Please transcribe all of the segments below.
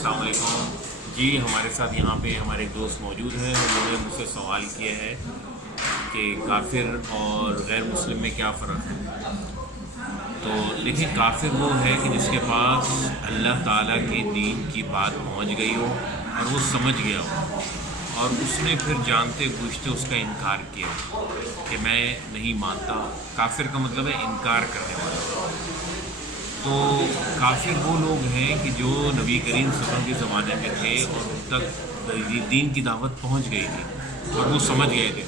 السلام علیکم جی، ہمارے ساتھ یہاں پہ ہمارے ایک دوست موجود ہیں. انہوں نے مجھ سے سوال کیا ہے کہ کافر اور غیر مسلم میں کیا فرق ہے. تو دیکھیں، کافر وہ ہے کہ جس کے پاس اللہ تعالیٰ کے دین کی بات پہنچ گئی ہو اور وہ سمجھ گیا ہو، اور اس نے پھر جانتے بوجھتے اس کا انکار کیا کہ میں نہیں مانتا. کافر کا مطلب ہے انکار کرنے والا. تو کافر وہ لوگ ہیں کہ جو نبی کریم صلی اللہ علیہ وسلم کے زمانے میں تھے اور ان تک دین کی دعوت پہنچ گئی تھی اور وہ سمجھ گئے تھے.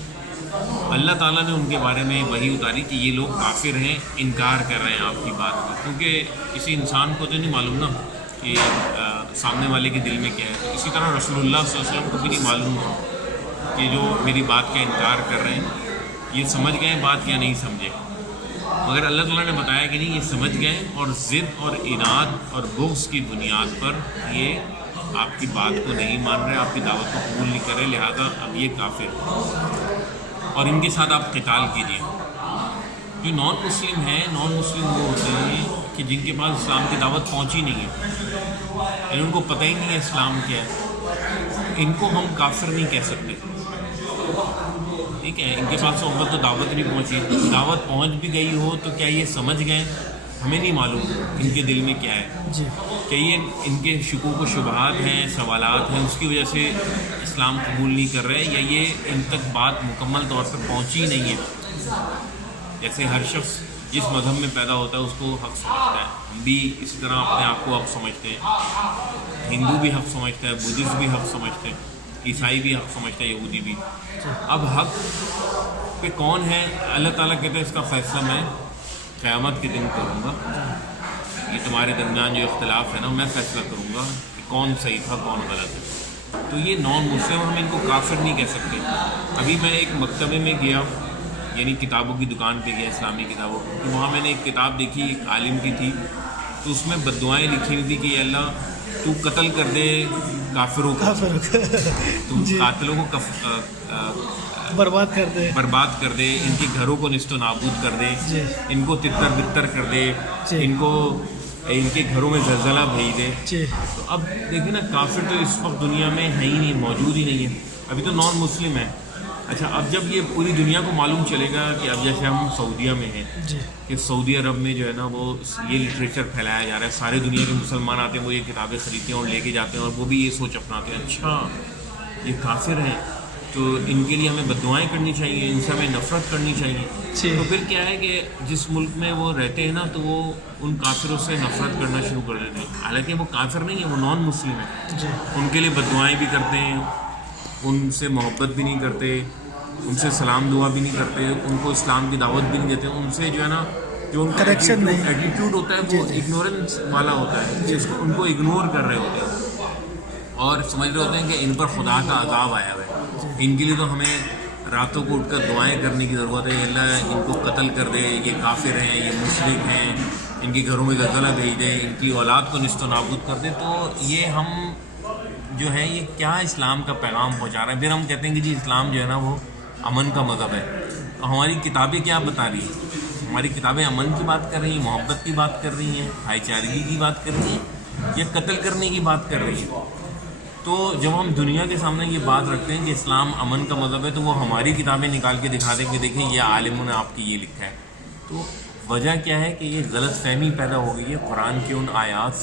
اللہ تعالیٰ نے ان کے بارے میں وحی اتاری کہ یہ لوگ کافر ہیں، انکار کر رہے ہیں آپ کی بات کا، کیونکہ کسی انسان کو تو نہیں معلوم نا کہ سامنے والے کے دل میں کیا ہے. تو اسی طرح رسول اللہ صلی اللہ علیہ وسلم کو بھی نہیں معلوم کہ جو میری بات کا انکار کر رہے ہیں یہ سمجھ گئے بات یا نہیں سمجھے. مگر اللہ تعالیٰ نے بتایا کہ نہیں، یہ سمجھ گئے اور ضد اور اناد اور بغض کی بنیاد پر یہ آپ کی بات کو نہیں مان رہے، آپ کی دعوت کو قبول نہیں کر رہے، لہذا اب یہ کافر اور ان کے ساتھ آپ قتال کیجیے. جو نان مسلم ہیں، نان مسلم وہ ہوتے ہیں کہ جن کے پاس اسلام کی دعوت پہنچی نہیں ہے، یعنی ان کو پتہ ہی نہیں ہے اسلام کیا ہے. ان کو ہم کافر نہیں کہہ سکتے، ٹھیک ہے. ان کے پاس تو دعوت نہیں پہنچی. دعوت پہنچ بھی گئی ہو تو کیا یہ سمجھ گئے؟ ہمیں نہیں معلوم ان کے دل میں کیا ہے. کہ یہ ان کے شکوک و شبہات ہیں، سوالات ہیں، اس کی وجہ سے اسلام قبول نہیں کر رہے، یا یہ ان تک بات مکمل طور پر پہنچی نہیں ہے. جیسے ہر شخص جس مذہب میں پیدا ہوتا ہے اس کو حق سمجھتا ہے. ہم بھی اسی طرح اپنے آپ کو حق سمجھتے ہیں. ہندو بھی حق سمجھتا ہے، بدھسٹ بھی حق سمجھتے ہیں، عیسائی بھی حق سمجھتا ہے، یہودی بھی. اب حق پہ کون ہے؟ اللہ تعالیٰ کہتے ہیں اس کا فیصلہ میں قیامت کے دن کروں گا. یہ تمہارے درمیان جو اختلاف ہے نا، میں فیصلہ کروں گا کہ کون صحیح تھا کون غلط ہے. تو یہ نان مسلم، ہم ان کو کافر نہیں کہہ سکتے. ابھی میں ایک مکتبے میں گیا، یعنی کتابوں کی دکان پہ گیا، اسلامی کتابوں کی. وہاں میں نے ایک کتاب دیکھی، ایک عالم کی تھی، تو اس میں بد دعائیں لکھی ہوئی تھی کہ اللہ تو قتل کر دے کافروں کو، تو قاتلوں کو برباد کر دے، ان کے گھروں کو نست و نابود کر دے، ان کو تتر بتر کر دے، ان کے گھروں میں زلزلہ بھیج دے. تو اب دیکھیں نا، کافر تو اس وقت دنیا میں ہے ہی نہیں، موجود ہی نہیں ہے. ابھی تو نان مسلم ہے. اچھا، اب جب یہ پوری دنیا کو معلوم چلے گا کہ اب جیسے ہم سعودیہ میں ہیں کہ سعودی عرب میں جو ہے نا وہ یہ لٹریچر پھیلایا جا رہا ہے، سارے دنیا کے مسلمان آتے ہیں، وہ یہ کتابیں خریدتے ہیں اور لے کے جاتے ہیں، اور وہ بھی یہ سوچ اپناتے ہیں اچھا یہ کافر ہیں تو ان کے لیے ہمیں بد دعائیں کرنی چاہیے، ان سے ہمیں نفرت کرنی چاہیے. تو پھر کیا ہے کہ جس ملک میں وہ رہتے ہیں نا، تو وہ ان کافروں سے نفرت کرنا شروع کر دیتے ہیں. حالانکہ وہ کافر نہیں ہے، وہ نان مسلم ہے. ان کے لیے بد دعائیں بھی کرتے ہیں، ان سے محبت بھی نہیں کرتے، ان سے سلام دعا بھی نہیں کرتے، ان کو اسلام کی دعوت بھی نہیں دیتے. ان سے جو ہے نا، جو ان کا ایٹیٹیوڈ ہوتا ہے وہ اگنورنس والا ہوتا ہے، جس کو ان کو اگنور کر رہے ہوتے ہیں اور سمجھ رہے ہوتے ہیں کہ ان پر خدا کا عذاب آیا ہوا ہے. ان کے لیے تو ہمیں راتوں کو اٹھ کر دعائیں کرنے کی ضرورت ہے. اللہ ان کو قتل کر دے، یہ کافر ہیں، یہ مشرک ہیں، ان کے گھروں میں زلزلہ بھیج دے، ان کی اولاد کو نست و نابود کر دے. تو یہ ہم جو ہے یہ کیا اسلام کا پیغام پہنچا رہے ہیں. پھر ہم کہتے ہیں کہ جی اسلام جو ہے نا وہ امن کا مذہب ہے. تو ہماری کتابیں کیا بتا رہی ہیں؟ ہماری کتابیں امن کی بات کر رہی ہیں، محبت کی بات کر رہی ہیں، بھائی چارگی کی بات کر رہی ہیں، یا قتل کرنے کی بات کر رہی ہیں. تو جب ہم دنیا کے سامنے یہ بات رکھتے ہیں کہ اسلام امن کا مذہب ہے، تو وہ ہماری کتابیں نکال کے دکھا دیں کہ دیکھیں یہ عالموں نے آپ کی یہ لکھا ہے. تو وجہ کیا ہے کہ یہ غلط فہمی پیدا ہو گئی ہے قرآن کے ان آیات